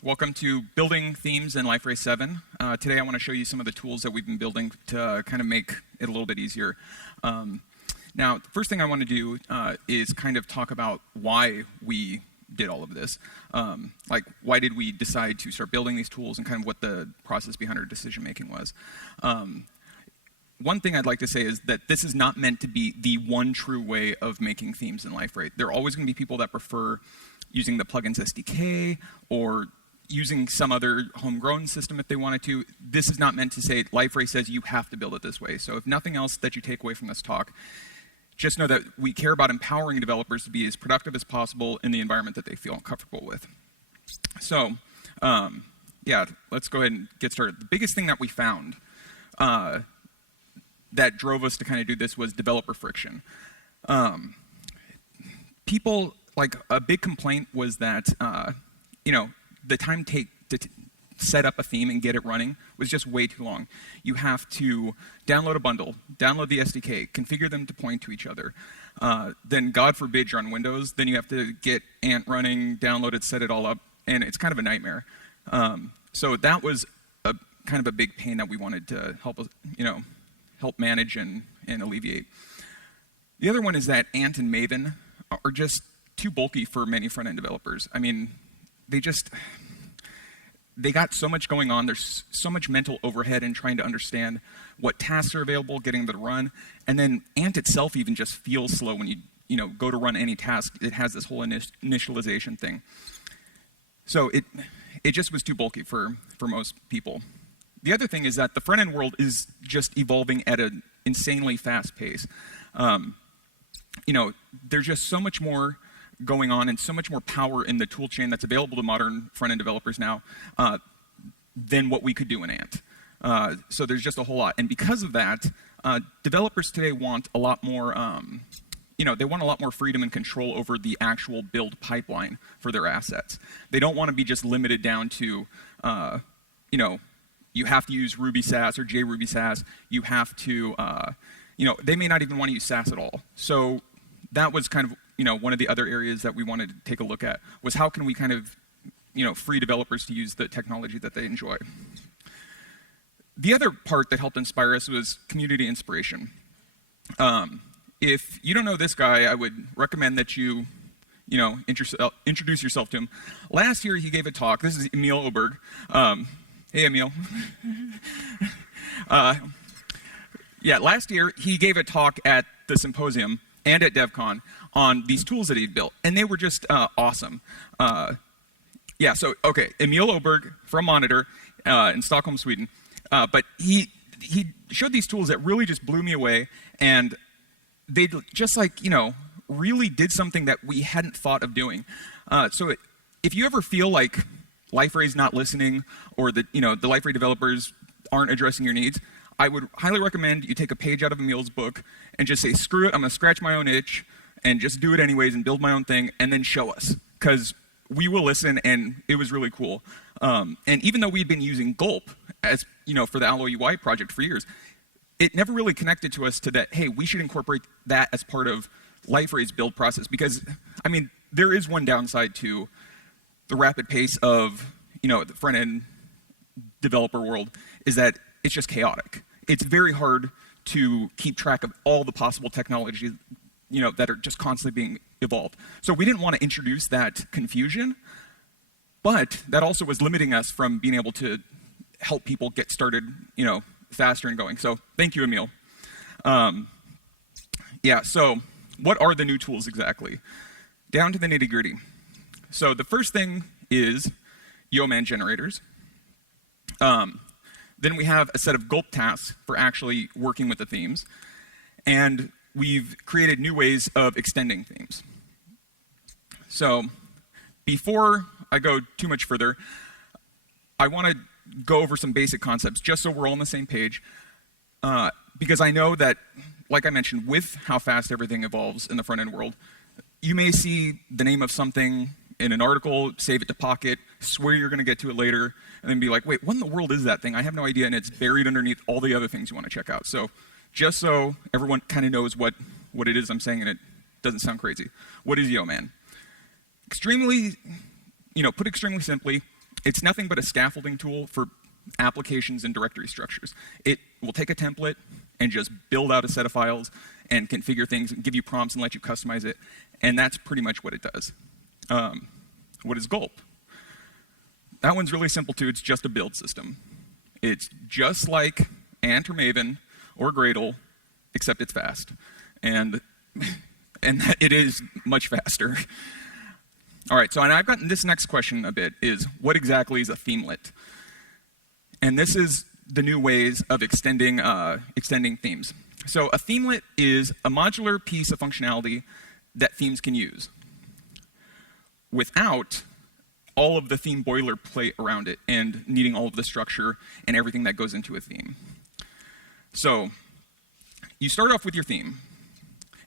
Welcome to Building Themes in Liferay 7. Today I want to show you some of the tools that we've been building to kind of make it a little bit easier. Now, the first thing I want to do is kind of talk about why we did all of this. Like, why did we decide to start building these tools and kind of what the process behind our decision making was. One thing I'd like to say is that this is not meant to be the one true way of making themes in Liferay. There are always going to be people that prefer using the plugins SDK or using some other homegrown system if they wanted to. This is not meant to say Liferay says you have to build it this way. So if nothing else that you take away from this talk, just know that we care about empowering developers to be as productive as possible in the environment that they feel comfortable with. So yeah, let's go ahead and get started. The biggest thing that we found that drove us to kind of do this was developer friction. People, like, a big complaint was that, the time to set up a theme and get it running was just way too long. You have to download a bundle, download the SDK, configure them to point to each other. Then, God forbid, you're on Windows, then you have to get Ant running, download it, set it all up, and it's kind of a nightmare. So that was a kind of a big pain that we wanted to help manage and alleviate. The other one is that Ant and Maven are just too bulky for many front-end developers. I mean, they got so much going on. There's so much mental overhead in trying to understand what tasks are available, getting them to run. And then Ant itself even just feels slow when you go to run any task. It has this whole initialization thing. So it just was too bulky for most people. The other thing is that the front-end world is just evolving at an insanely fast pace. There's just so much more going on and so much more power in the tool chain that's available to modern front-end developers now than what we could do in Ant. So there's just a whole lot. And because of that, developers today want a lot more, they want a lot more freedom and control over the actual build pipeline for their assets. They don't want to be just limited down to, you have to use Ruby Sass or JRuby Sass. You have to, they may not even want to use Sass at all. So that was kind of, one of the other areas that we wanted to take a look at was how can we kind of, free developers to use the technology that they enjoy. The other part that helped inspire us was community inspiration. If you don't know this guy, I would recommend that you, introduce yourself to him. Last year, he gave a talk. This is Emil Oberg. Hey, Emil. Last year, he gave a talk at the symposium and at DEVCON on these tools that he'd built, and they were just awesome. Emil Oberg from Monitor in Stockholm, Sweden. But he showed these tools that really just blew me away, and they just really did something that we hadn't thought of doing. If you ever feel like Liferay's not listening, or that the Liferay developers aren't addressing your needs, I would highly recommend you take a page out of Emil's book and just say, screw it, I'm going to scratch my own itch and just do it anyways and build my own thing and then show us, because we will listen, and it was really cool. And even though we'd been using Gulp as for the AlloyUI project for years, it never really connected to us to that, hey, we should incorporate that as part of Liferay's build process, because, I mean, there is one downside to the rapid pace of, the front-end developer world, is that it's just chaotic. It's very hard to keep track of all the possible technologies, that are just constantly being evolved. So we didn't want to introduce that confusion, but that also was limiting us from being able to help people get started, faster and going. So thank you, Emil. So what are the new tools exactly? Down to the nitty-gritty. So the first thing is Yeoman generators. Then we have a set of Gulp tasks for actually working with the themes. And we've created new ways of extending themes. So before I go too much further, I want to go over some basic concepts just so we're all on the same page. Because I know that, like I mentioned, with how fast everything evolves in the front-end world, you may see the name of something in an article, save it to Pocket, swear you're going to get to it later, and then be like, wait, what in the world is that thing? I have no idea, and it's buried underneath all the other things you want to check out. So just so everyone kind of knows what it is I'm saying and it doesn't sound crazy. What is Yeoman? Extremely, put extremely simply, It's nothing but a scaffolding tool for applications and directory structures. It will take a template and just build out a set of files and configure things and give you prompts and let you customize it. And that's pretty much what it does. What is Gulp? That one's really simple too. It's just a build system. It's just like Ant or Maven or Gradle, except it's fast. And it is much faster. All right, so and I've gotten this next question a bit is, what exactly is a themelet? And this is the new ways of extending themes. So a themelet is a modular piece of functionality that themes can use without all of the theme boilerplate around it and needing all of the structure and everything that goes into a theme. So you start off with your theme,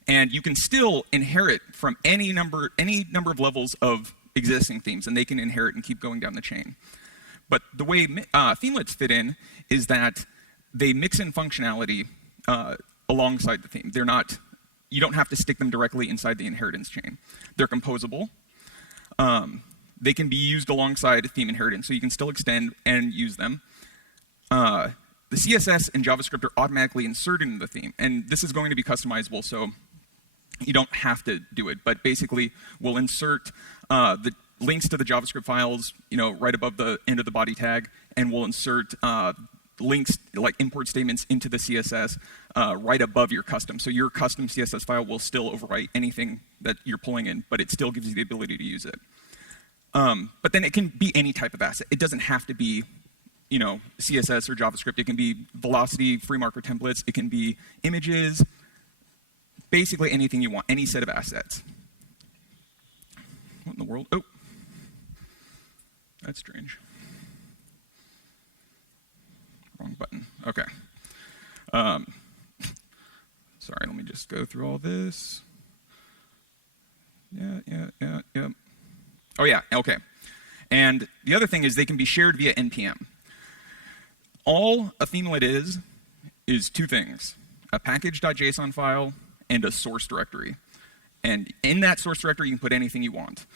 and you can still inherit from any number of levels of existing themes, and they can inherit and keep going down the chain. But the way themelets fit in is that they mix in functionality alongside the theme. They're not, you don't have to stick them directly inside the inheritance chain. They're composable. They can be used alongside theme inheritance, so you can still extend and use them. The CSS and JavaScript are automatically inserted into the theme, and this is going to be customizable, so you don't have to do it. But basically, we'll insert the links to the JavaScript files, right above the end of the body tag, and we'll insert links like import statements into the CSS right above your custom. So your custom CSS file will still overwrite anything that you're pulling in, but it still gives you the ability to use it. But then it can be any type of asset. It doesn't have to be, CSS or JavaScript. It can be velocity, free marker templates. It can be images, basically anything you want, any set of assets. What in the world? Oh, that's strange. Wrong button. Okay. Sorry, let me just go through all this. Yeah. Oh yeah, okay. And the other thing is they can be shared via NPM. All a themelet is two things: a package.json file and a source directory. And in that source directory, you can put anything you want.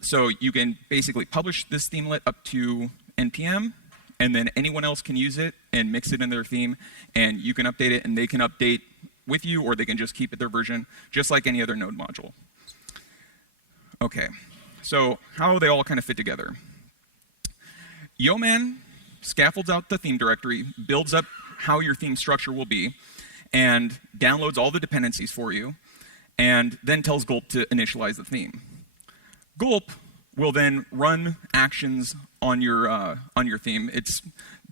So you can basically publish this themelet up to NPM, and then anyone else can use it and mix it in their theme, and you can update it, and they can update with you, or they can just keep it their version, just like any other node module. Okay, so how they all kind of fit together. Yeoman scaffolds out the theme directory, builds up how your theme structure will be, and downloads all the dependencies for you, and then tells Gulp to initialize the theme. Gulp will then run actions on your theme. It's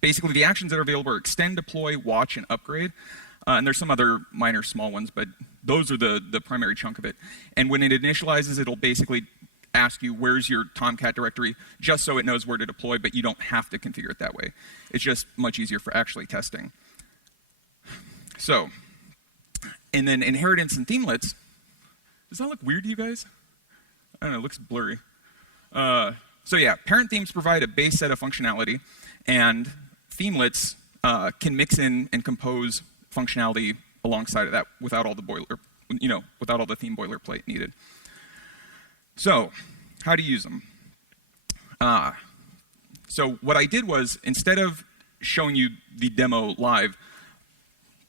basically the actions that are available are extend, deploy, watch, and upgrade. And there's some other minor small ones, but those are the primary chunk of it. And when it initializes, it'll basically ask you, where's your Tomcat directory, just so it knows where to deploy, but you don't have to configure it that way. It's just much easier for actually testing. So, and then inheritance and themelets. Does that look weird to you guys? I don't know, it looks blurry. So yeah, parent themes provide a base set of functionality, and themelets can mix in and compose functionality alongside of that without all the without all the theme boilerplate needed. So, how to use them? So what I did was, instead of showing you the demo live,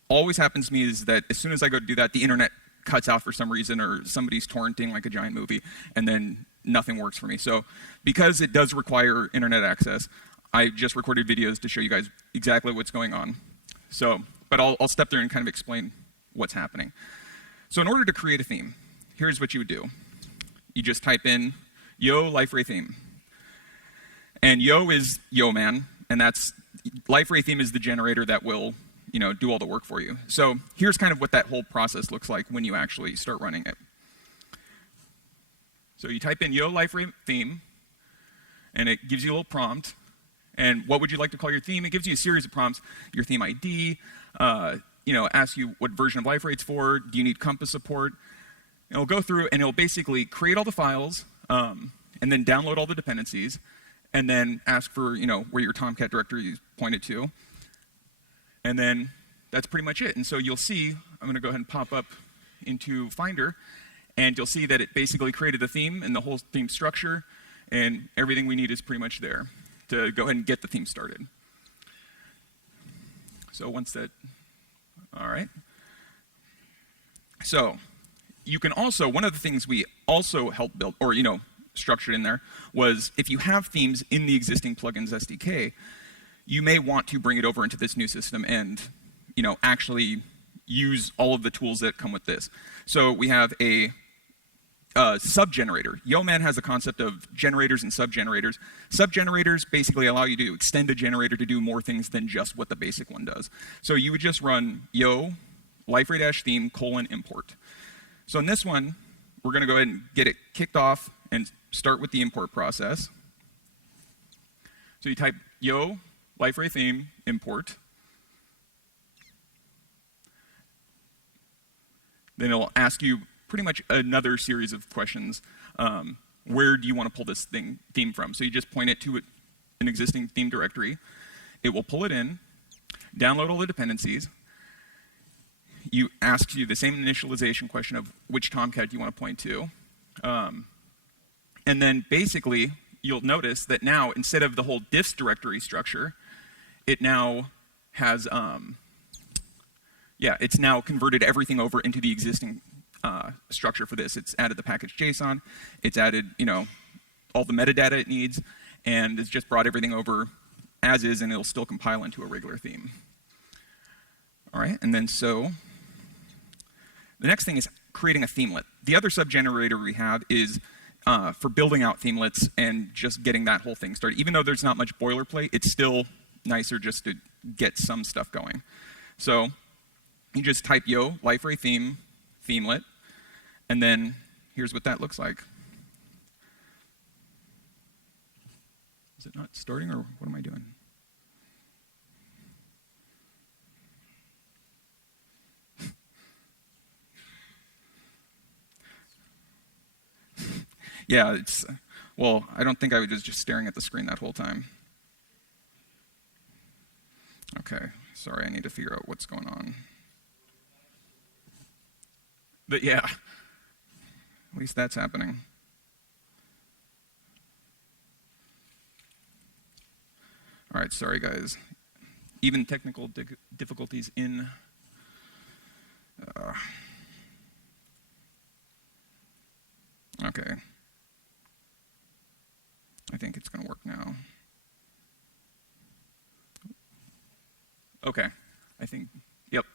always happens to me is that as soon as I go to do that, the internet cuts out for some reason, or somebody's torrenting like a giant movie, and then nothing works for me. So because it does require internet access, I just recorded videos to show you guys exactly what's going on. So, but I'll step there and kind of explain what's happening. So in order to create a theme, here's what you would do. You just type in yo Liferay theme. And yo is Yeoman, and that's Liferay theme is the generator that will do all the work for you. So here's kind of what that whole process looks like when you actually start running it. So you type in yo Liferay theme, and it gives you a little prompt. And what would you like to call your theme? It gives you a series of prompts: your theme ID, asks you what version of Liferay it's for. Do you need Compass support? And it'll go through and it'll basically create all the files, and then download all the dependencies, and then ask for where your Tomcat directory is pointed to. And then that's pretty much it. And so you'll see, I'm going to go ahead and pop up into Finder, and you'll see that it basically created the theme and the whole theme structure, and everything we need is pretty much there to go ahead and get the theme started. So once that, all right. So you can also, one of the things we also helped build, or structured in there, was if you have themes in the existing plugins SDK, you may want to bring it over into this new system and actually use all of the tools that come with this. So we have a sub-generator. Yeoman has a concept of generators and sub-generators. Sub-generators basically allow you to extend a generator to do more things than just what the basic one does. So you would just run yo liferay-theme : import. So in this one, we're going to go ahead and get it kicked off and start with the import process. So you type yo liferay theme import. Then it'll ask you pretty much another series of questions. Where do you want to pull this theme from? So you just point it to an existing theme directory. It will pull it in, download all the dependencies. You asks you the same initialization question of which Tomcat do you want to point to. And then basically, you'll notice that now, instead of the whole diffs directory structure, it now has, it's now converted everything over into the existing structure for this. It's added the package JSON, it's added, all the metadata it needs, and it's just brought everything over as is, and it'll still compile into a regular theme. All right, and then so the next thing is creating a themelet. The other sub-generator we have is for building out themelets and just getting that whole thing started. Even though there's not much boilerplate, it's still nicer just to get some stuff going. So you just type yo liferay theme themelet, and then here's what that looks like. Is it not starting, or what am I doing? Yeah, well, I don't think I was just staring at the screen that whole time. Okay, sorry, I need to figure out what's going on. But yeah, at least that's happening. All right, sorry guys. Even technical difficulties in... okay. I think it's going to work now. Okay, I think, yep.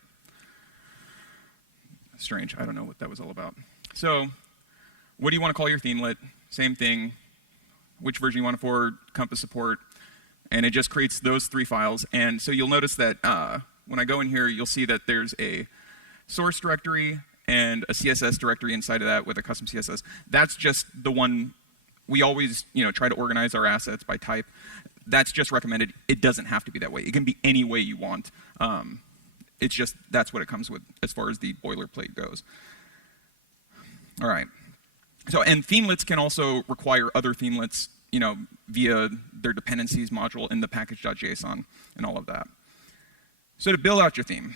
Strange, I don't know what that was all about. So, what do you want to call your themelet? Same thing. Which version you want it for, Compass support, and it just creates those 3 files. And so you'll notice that when I go in here, you'll see that there's a source directory and a CSS directory inside of that with a custom CSS. That's just the one we always, try to organize our assets by type. That's just recommended. It doesn't have to be that way. It can be any way you want. It's just, that's what it comes with as far as the boilerplate goes. All right. So, and themelets can also require other themelets, via their dependencies module in the package.json and all of that. So to build out your theme,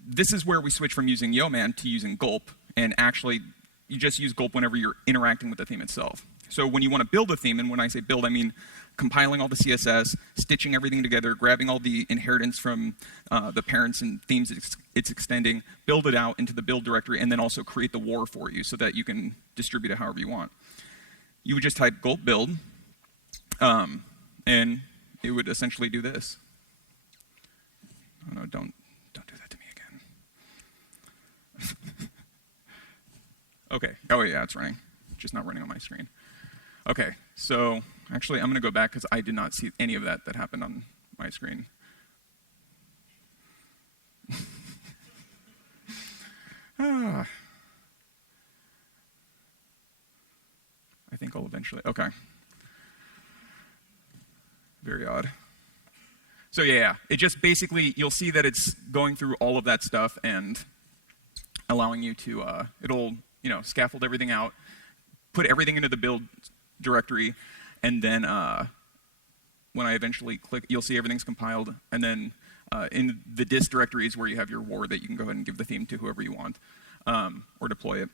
this is where we switch from using Yeoman to using Gulp, and actually you just use Gulp whenever you're interacting with the theme itself. So when you want to build a theme, and when I say build, I mean compiling all the CSS, stitching everything together, grabbing all the inheritance from the parents and themes it's extending, build it out into the build directory, and then also create the war for you so that you can distribute it however you want. You would just type gulp build, and it would essentially do this. Oh no, don't do that to me again. Okay, oh yeah, it's running. Just not running on my screen. Okay, so actually I'm going to go back because I did not see any of that happened on my screen. I think I'll eventually, okay. Very odd. So yeah, it just basically, you'll see that it's going through all of that stuff and allowing you to, it'll, scaffold everything out, put everything into the build directory, and then when I eventually click, you'll see everything's compiled, and then in the dist directory is where you have your war that you can go ahead and give the theme to whoever you want, or deploy it.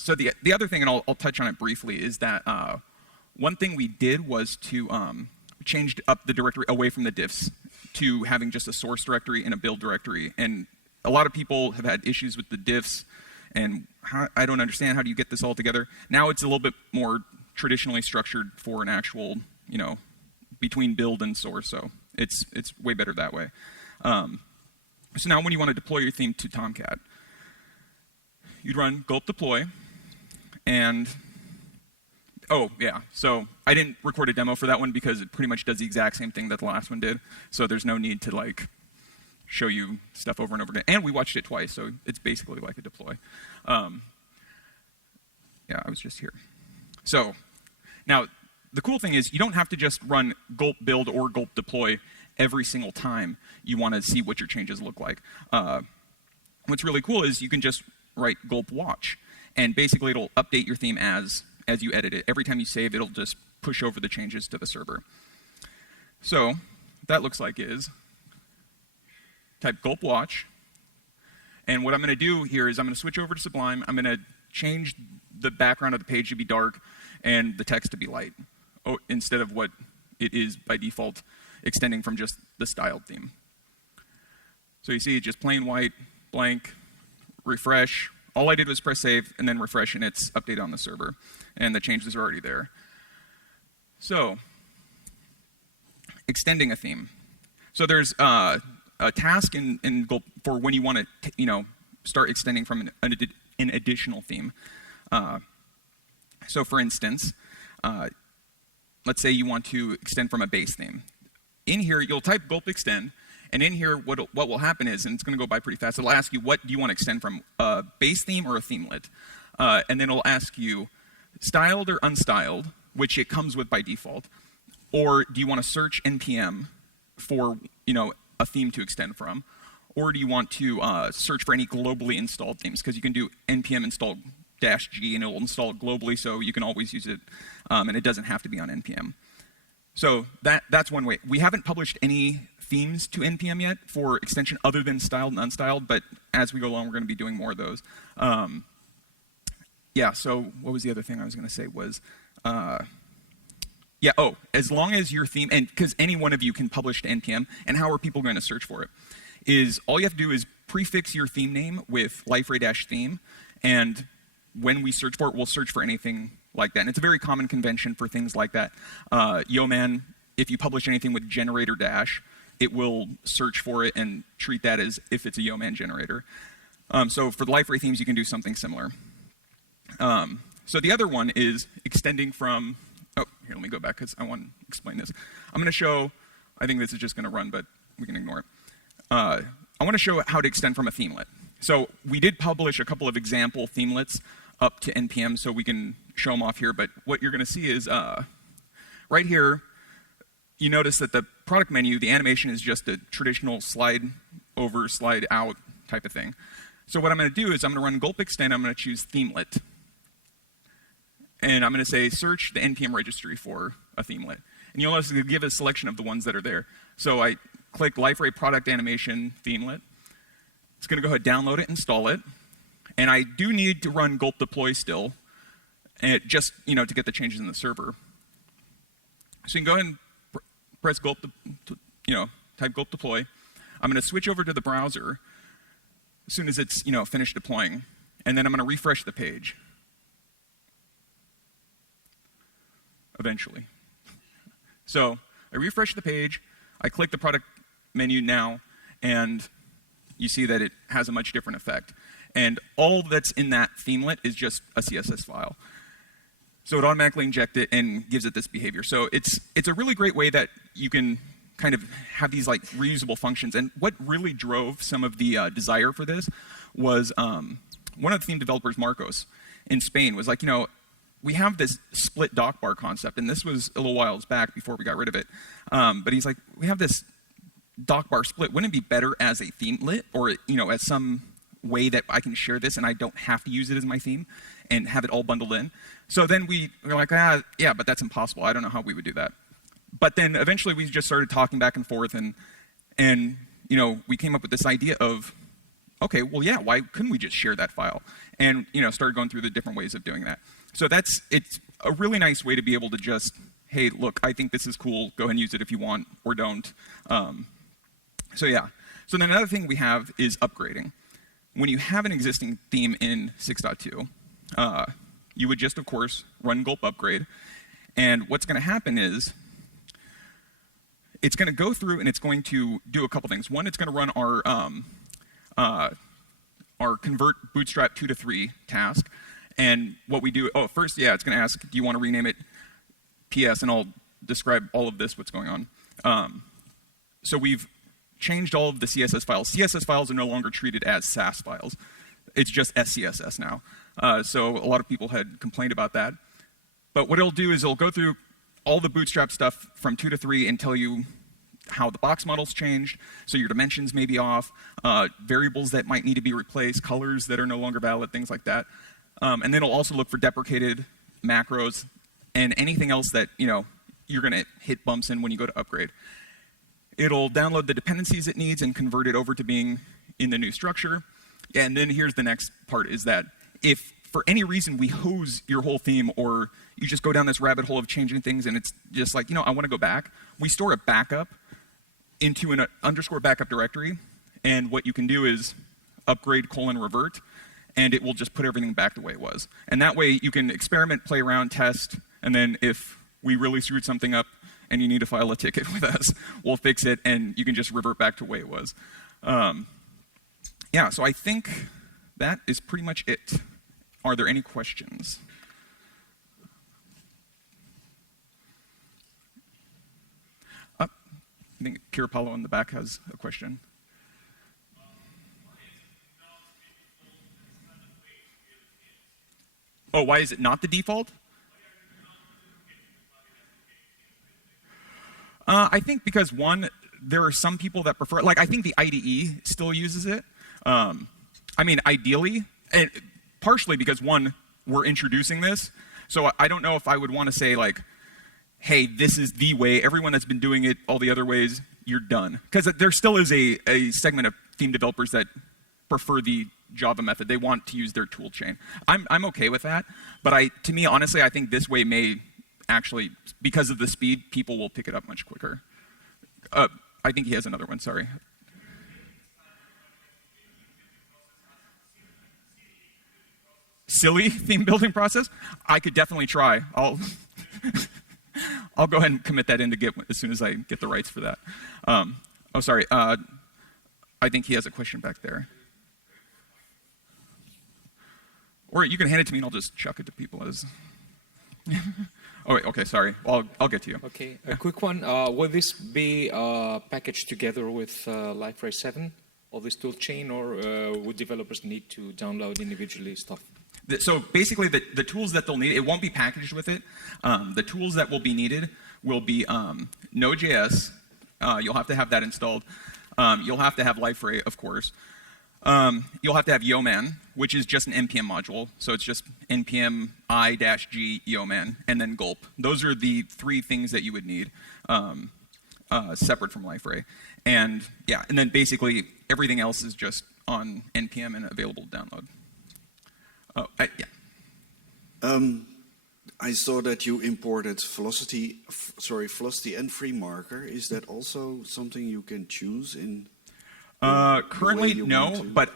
So the other thing, and I'll touch on it briefly, is that One thing we did was to changed up the directory away from the diffs to having just a source directory and a build directory. And a lot of people have had issues with the diffs, and I don't understand, how do you get this all together? Now it's a little bit more traditionally structured for an actual, between build and source, so it's way better that way. So now when you want to deploy your theme to Tomcat, you'd run Gulp Deploy, and oh yeah, so I didn't record a demo for that one because it pretty much does the exact same thing that the last one did, so there's no need to show you stuff over and over again. And we watched it twice, so it's basically like a deploy. Yeah, I was just here. So now, the cool thing is you don't have to just run Gulp build or Gulp deploy every single time you want to see what your changes look like. What's really cool is you can just write Gulp Watch, and basically it'll update your theme as you edit it. Every time you save, it'll just push over the changes to the server. So what that looks like is type Gulp Watch, and what I'm going to do here is I'm going to switch over to Sublime. I'm going to change the background of the page to be dark and the text to be light, instead of what it is by default, extending from just the styled theme. So you see, just plain white, blank, refresh. All I did was press save and then refresh, and it's updated on the server, and the changes are already there. So, extending a theme. So there's a task in Gulp for when you want to, start extending from an additional theme. So for instance, let's say you want to extend from a base theme. In here, you'll type Gulp extend, and in here, what will happen is, and it's going to go by pretty fast, it'll ask you, what do you want to extend from, a base theme or a themelet? And then it'll ask you, styled or unstyled, which it comes with by default, or do you want to search NPM for, a theme to extend from, or do you want to search for any globally installed themes? Because you can do npm install -g, and it'll install it globally, so you can always use it, and it doesn't have to be on npm. So that's one way. We haven't published any themes to npm yet for extension other than styled and unstyled, but as we go along, we're going to be doing more of those. Yeah, so what was the other thing I was going to say was, as long as your theme, and because any one of you can publish to npm, and how are people going to search for it? Is all you have to do is prefix your theme name with Liferay-theme, and when we search for it, we'll search for anything like that. And it's a very common convention for things like that. Yeoman, if you publish anything with generator dash, it will search for it and treat that as if it's a Yeoman generator. So for the Liferay themes, you can do something similar. So the other one is extending from, here, let me go back because I want to explain this. I'm going to show, I think this is just going to run, but we can ignore it. I want to show how to extend from a themelet. So we did publish a couple of example themelets up to NPM, so we can show them off here. But what you're going to see is right here, you notice that the product menu, the animation is just a traditional slide over, slide out type of thing. So what I'm going to do is I'm going to run gulp extend. I'm going to choose themelet. And I'm going to say search the NPM registry for a themelet. And you'll notice it'll give a selection of the ones that are there. So I click Liferay product animation themelet. It's going to go ahead, download it, install it. And I do need to run gulp deploy still, and just to get the changes in the server. So you can go ahead and press gulp, type gulp deploy. I'm going to switch over to the browser as soon as it's finished deploying, and then I'm going to refresh the page. Eventually. So I refresh the page. I click the product menu now, and you see that it has a much different effect. And all that's in that themelet is just a CSS file. So it automatically injects it and gives it this behavior. So it's a really great way that you can kind of have these reusable functions. And what really drove some of the desire for this was one of the theme developers, Marcos, in Spain, was like, we have this split dock bar concept, and this was a little while back before we got rid of it. But he's like, we have this dock bar split. Wouldn't it be better as a themelet, or as some way that I can share this and I don't have to use it as my theme and have it all bundled in? So then we were like, yeah, but that's impossible. I don't know how we would do that. But then eventually we just started talking back and forth, and we came up with this idea of, okay, well, yeah, why couldn't we just share that file? And started going through the different ways of doing that. So it's a really nice way to be able to just, hey, look, I think this is cool. Go ahead and use it if you want or don't. So yeah. So then another thing we have is upgrading. When you have an existing theme in 6.2, you would just, of course, run Gulp Upgrade. And what's going to happen is it's going to go through and it's going to do a couple things. One, it's going to run our convert bootstrap 2 to 3 task. And what we do, first, yeah, it's going to ask, do you want to rename it PS? And I'll describe all of this, what's going on. So we've changed all of the CSS files. CSS files are no longer treated as Sass files. It's just SCSS now. So a lot of people had complained about that. But what it'll do is it'll go through all the bootstrap stuff from 2 to 3 and tell you how the box model's changed, so your dimensions may be off, variables that might need to be replaced, colors that are no longer valid, things like that. And then it'll also look for deprecated macros and anything else that you're going to hit bumps in when you go to upgrade. It'll download the dependencies it needs and convert it over to being in the new structure. And then here's the next part, is that if for any reason we hose your whole theme, or you just go down this rabbit hole of changing things and it's just like, I want to go back, we store a backup into an underscore backup directory. And what you can do is upgrade : revert, and it will just put everything back the way it was. And that way you can experiment, play around, test, and then if we really screwed something up and you need to file a ticket with us, we'll fix it and you can just revert back to the way it was. Yeah, so I think that is pretty much it. Are there any questions? I think Kirapalo in the back has a question. Oh, why is it not the default? I think because, one, there are some people that prefer, I think the IDE still uses it. I mean, ideally, and partially because, one, we're introducing this, so I don't know if I would want to say, hey, this is the way, everyone that's been doing it all the other ways, you're done. Because there still is a segment of theme developers that prefer the Java method. They want to use their tool chain. I'm okay with that, but to me, honestly, I think this way may actually, because of the speed, people will pick it up much quicker. I think he has another one, sorry. Silly theme building process? I could definitely try. I'll go ahead and commit that in to Git as soon as I get the rights for that. Sorry. I think he has a question back there. Or you can hand it to me and I'll just chuck it to people as... Oh, wait, okay, sorry. I'll get to you. Okay, a quick one. Will this be packaged together with Liferay 7, all this tool chain, or would developers need to download individually stuff? So basically, the tools that they'll need, it won't be packaged with it. The tools that will be needed will be Node.js. You'll have to have that installed. You'll have to have Liferay, of course. You'll have to have Yeoman, which is just an NPM module. So it's just npm i-g Yeoman, and then Gulp. Those are the 3 things that you would need separate from Liferay. And yeah, and then basically everything else is just on NPM and available to download. Yeah. I saw that you imported Velocity and FreeMarker. Is that also something you can choose in? Currently, no, but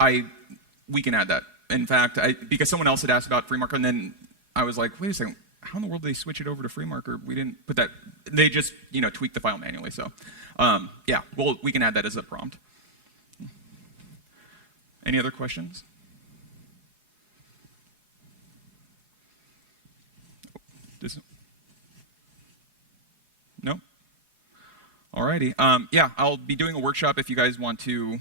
we can add that. In fact, because someone else had asked about FreeMarker, and then I was like, wait a second, how in the world did they switch it over to FreeMarker? We didn't put that. They just tweaked the file manually. So yeah, well, we can add that as a prompt. Any other questions? No? Alrighty. Yeah, I'll be doing a workshop if you guys want to,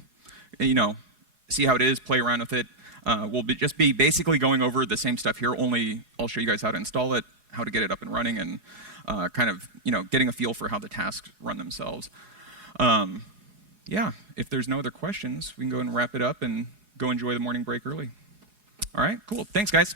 see how it is, play around with it. We'll just be basically going over the same stuff here, only I'll show you guys how to install it, how to get it up and running, and kind of, getting a feel for how the tasks run themselves. Yeah, if there's no other questions, we can go and wrap it up and go enjoy the morning break early. All right, cool. Thanks, guys.